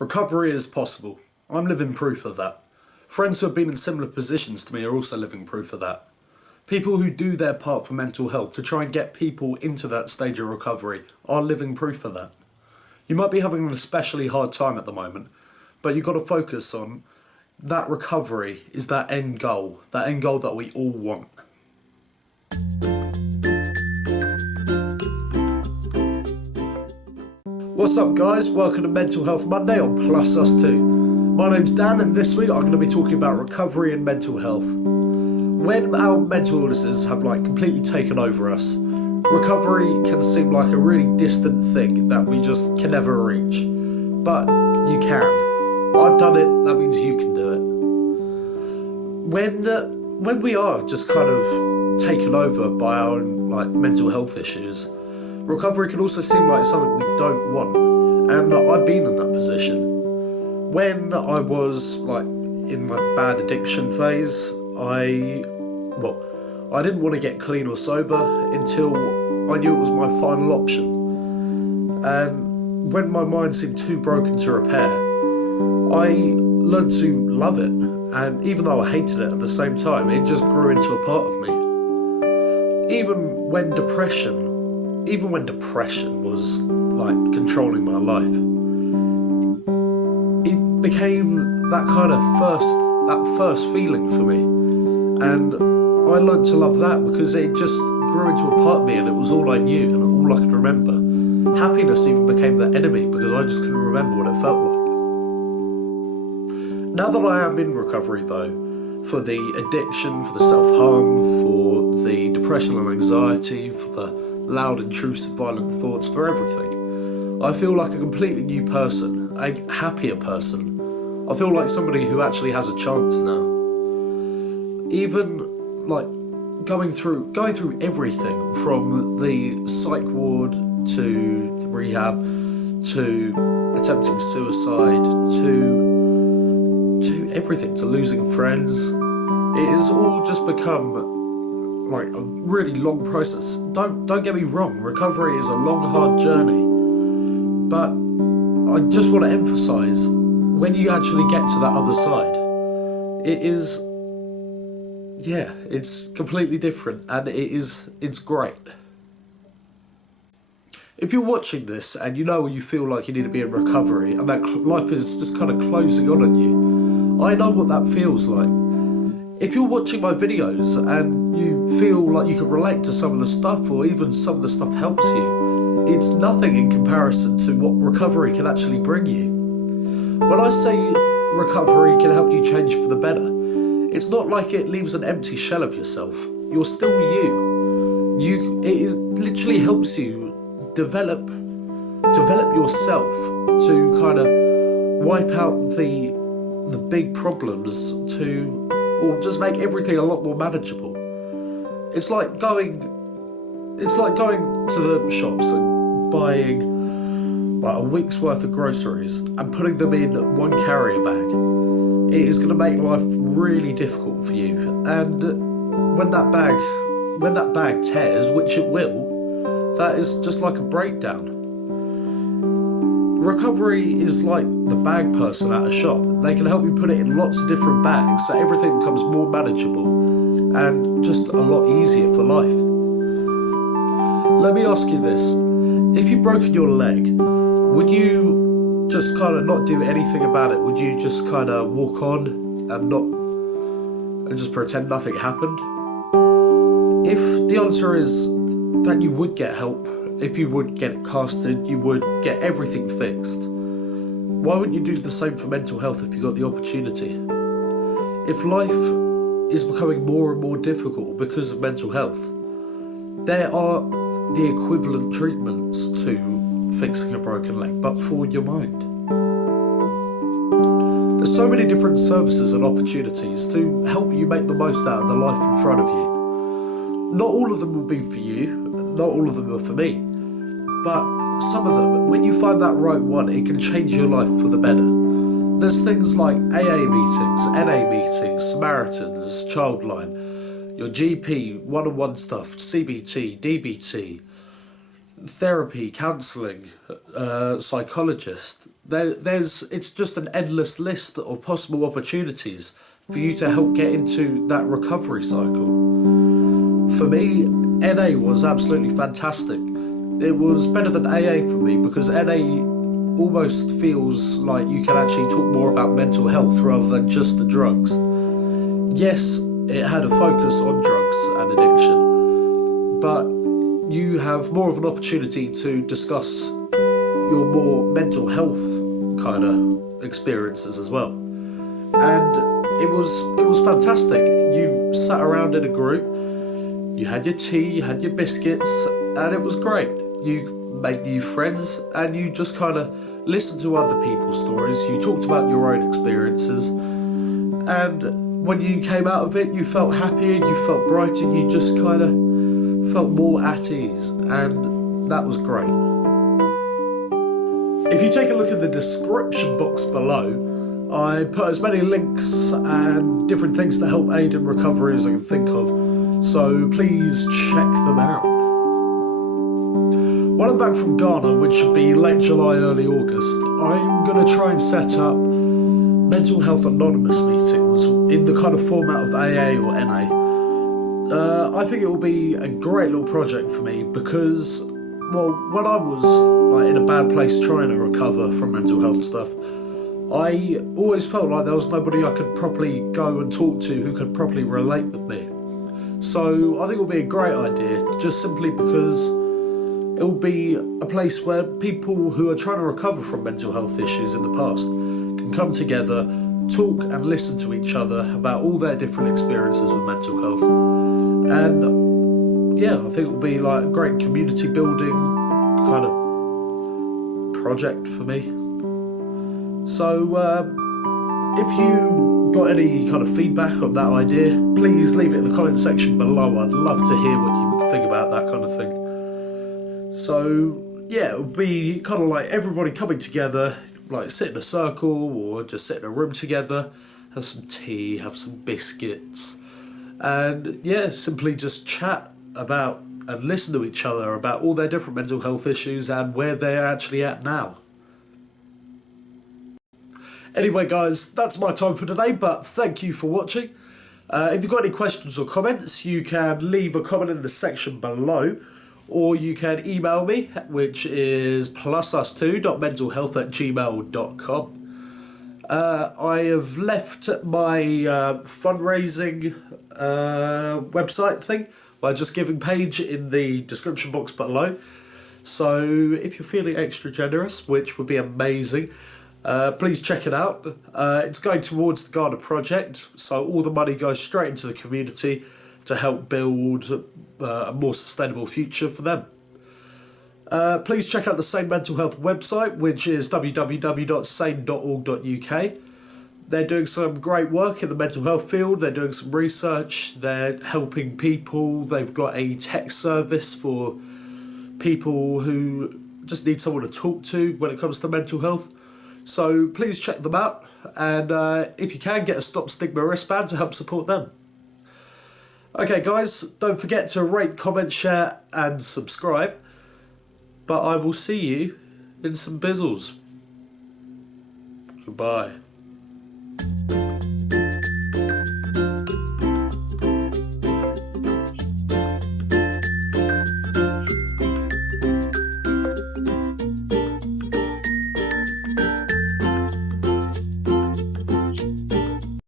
Recovery is possible. I'm living proof of that. Friends who have been in similar positions to me are also living proof of that. People who do their part for mental health to try and get people into that stage of recovery are living proof of that. You might be having an especially hard time at the moment, but you've got to focus on that recovery is that end goal that we all want. What's up guys, welcome to Mental Health Monday on Plus Us 2. My name's Dan and this week I'm going to be talking about recovery and mental health. When our mental illnesses have completely taken over us, recovery can seem like a really distant thing that we just can never reach. But you can. I've done it, that means you can do it. When we are just kind of taken over by our own mental health issues, recovery can also seem like something we don't want, and I've been in that position. When I was in my bad addiction phase, I didn't want to get clean or sober until I knew it was my final option. And when my mind seemed too broken to repair, I learned to love it, and even though I hated it at the same time, it just grew into a part of me. Even when depression was controlling my life, it became that first feeling for me, and I learned to love that because it just grew into a part of me and it was all I knew and all I could remember. Happiness even became the enemy because I just couldn't remember what it felt like. Now that I am in recovery though, for the addiction, for the self-harm, for the depression and anxiety, for the loud, intrusive, violent thoughts, for everything, I feel like a completely new person, a happier person. I feel like somebody who actually has a chance now. Even going through everything from the psych ward to the rehab to attempting suicide to everything, to losing friends, it has all just become a really long process. Don't get me wrong, recovery is a long, hard journey, but I just want to emphasise, when you actually get to that other side, it's completely different, and it's great. If you're watching this and you feel like you need to be in recovery and that life is just kind of closing on you, I know what that feels like. If you're watching my videos and you feel like you can relate to some of the stuff, or even some of the stuff helps you, it's nothing in comparison to what recovery can actually bring you. When I say recovery can help you change for the better, it's not like it leaves an empty shell of yourself. You're still you. It literally helps you develop yourself to kind of wipe out the big problems or just make everything a lot more manageable. It's like going to the shops and buying a week's worth of groceries and putting them in one carrier bag. It is going to make life really difficult for you, and when that bag tears, which it will, that is just like a breakdown. Recovery is like the bag person at a shop. They can help you put it in lots of different bags so everything becomes more manageable and just a lot easier for life. Let me ask you this. If you've broken your leg, would you just kind of not do anything about it? Would you just kind of walk on and just pretend nothing happened? If the answer is that you would get help, if you would get it casted, you would get everything fixed, why wouldn't you do the same for mental health if you got the opportunity? If life is becoming more and more difficult because of mental health, there are the equivalent treatments to fixing a broken leg, but for your mind. There's so many different services and opportunities to help you make the most out of the life in front of you. Not all of them will be for you, not all of them are for me, but some of them, when you find that right one, it can change your life for the better. There's things like AA meetings, NA meetings, Samaritans, Childline, your GP, one-on-one stuff, CBT, DBT. therapy, counselling, psychologist. It's just an endless list of possible opportunities for you to help get into that recovery cycle. For me, NA was absolutely fantastic. It was better than AA for me because NA almost feels like you can actually talk more about mental health rather than just the drugs. Yes, it had a focus on drugs and addiction, but you have more of an opportunity to discuss your more mental health kind of experiences as well. And it was fantastic. You sat around in a group, you had your tea, you had your biscuits, and it was great. You made new friends and you just kind of listened to other people's stories. You talked about your own experiences, and when you came out of it, you felt happier, you felt brighter, you just kind of felt more at ease, and that was great. If you take a look at the description box below, I put as many links and different things to help aid in recovery as I can think of, so please check them out. When I'm back from Ghana, which should be late July, early August, I'm going to try and set up Mental Health Anonymous meetings in the kind of format of AA or NA. I think it will be a great little project for me because, well, when I was in a bad place trying to recover from mental health stuff, I always felt like there was nobody I could properly go and talk to who could properly relate with me. So I think it will be a great idea, just simply because it will be a place where people who are trying to recover from mental health issues in the past can come together, talk and listen to each other about all their different experiences with mental health. And yeah, I think it will be like a great community building kind of project for me. So if you got any kind of feedback on that idea, please leave it in the comment section below. I'd love to hear what you think about that kind of thing. So yeah, it would be kind of like everybody coming together, like sit in a circle or just sit in a room together, have some tea, have some biscuits, and yeah, simply just chat about and listen to each other about all their different mental health issues and where they're actually at now. Anyway guys, that's my time for today, but thank you for watching. If you've got any questions or comments, you can leave a comment in the section below, or you can email me, which is plusus2.mentalhealth@gmail.com. I have left my fundraising website thing, my Just Giving page, in the description box below. So if you're feeling extra generous, which would be amazing, please check it out. It's going towards the Ghana project, so all the money goes straight into the community to help build a more sustainable future for them. Please check out the Sane Mental Health website, which is www.sane.org.uk. They're doing some great work in the mental health field. They're doing some research. They're helping people. They've got a tech service for people who just need someone to talk to when it comes to mental health. So please check them out. And if you can, get a Stop Stigma wristband to help support them. Okay guys, don't forget to rate, comment, share and subscribe. But I will see you in some bizzles. Goodbye.